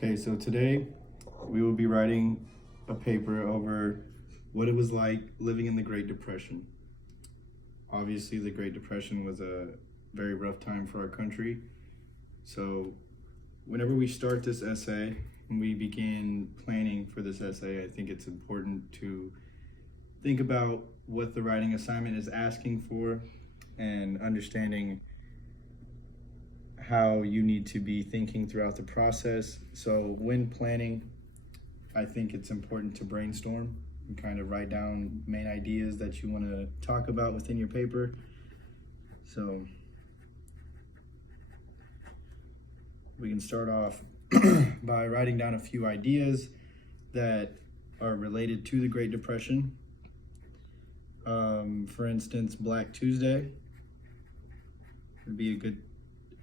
Okay, so today we will be writing a paper over what it was like living in the Great Depression. Obviously, the Great Depression was a very rough time for our country. So whenever we start this essay and we begin planning for this essay, I think it's important to think about what the writing assignment is asking for and understanding how you need to be thinking throughout the process. So when planning, I think it's important to brainstorm and kind of write down main ideas that you want to talk about within your paper. So we can start off by writing down a few ideas that are related to the Great Depression. For instance, Black Tuesday would be a good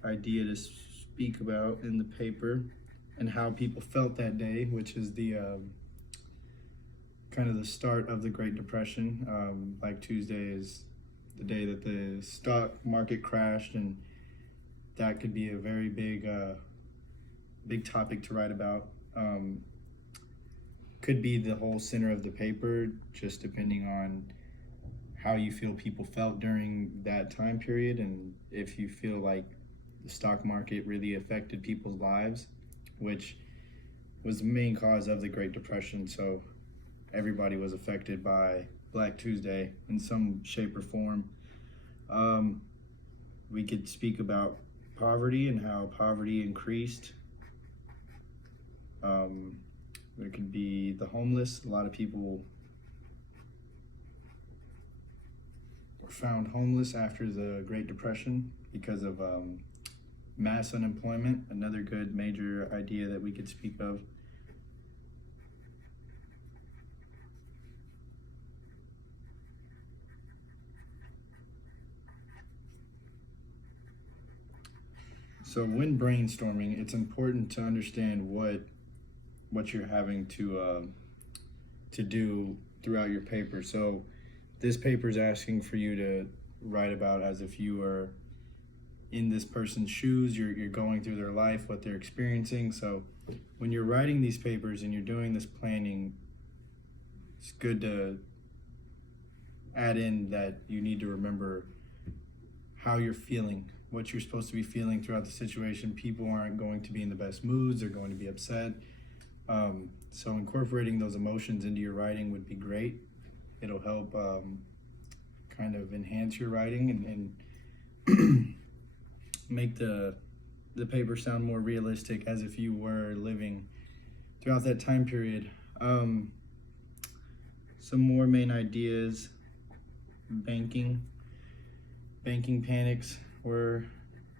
idea to speak about in the paper, and how people felt that day, which is the kind of the start of the Great Depression. Black Tuesday is the day that the stock market crashed, and that could be a very big topic to write about. Could be the whole center of the paper, just depending on how you feel people felt during that time period, and if you feel like the stock market really affected people's lives, which was the main cause of the Great Depression. So everybody was affected by Black Tuesday in some shape or form. We could speak about poverty and how poverty increased. There could be the homeless. A lot of people were found homeless after the Great Depression because of mass unemployment, another good major idea that we could speak of. So when brainstorming, it's important to understand what you're having to do throughout your paper. So this paper is asking for you to write about as if you were in this person's shoes. You're going through their life, what they're experiencing. So when you're writing these papers and you're doing this planning, it's good to add in that you need to remember how you're feeling, what you're supposed to be feeling throughout the situation. People aren't going to be in the best moods, they're going to be upset. So incorporating those emotions into your writing would be great. It'll help kind of enhance your writing and make the paper sound more realistic, as if you were living throughout that time period. Some more main ideas: banking panics were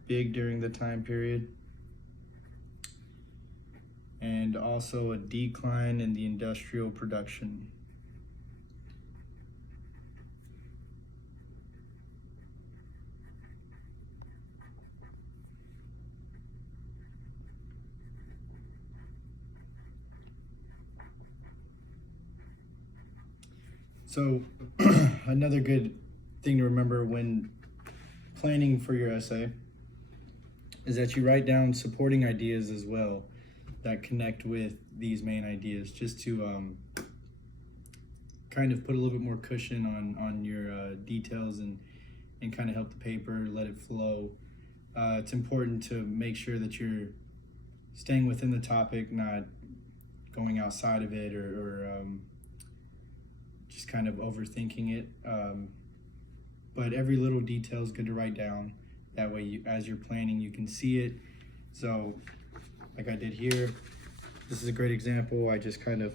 big during the time period, and also a decline in the industrial production. So another good thing to remember when planning for your essay is that you write down supporting ideas as well that connect with these main ideas, just to kind of put a little bit more cushion on your details and kind of help the paper let it flow. It's important to make sure that you're staying within the topic, not going outside of it or just kind of overthinking it. But every little detail is good to write down. That way, as you're planning, you can see it. So like I did here, this is a great example. I just kind of,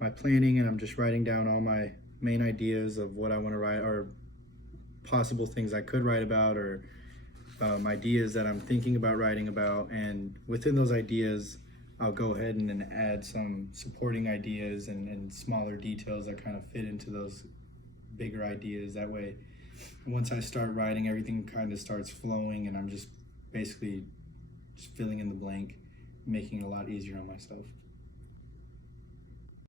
my planning, and I'm just writing down all my main ideas of what I want to write, or possible things I could write about, or ideas that I'm thinking about writing about. And within those ideas, I'll go ahead and then add some supporting ideas and smaller details that kind of fit into those bigger ideas. That way, once I start writing, everything kind of starts flowing, and I'm just basically just filling in the blank, making it a lot easier on myself.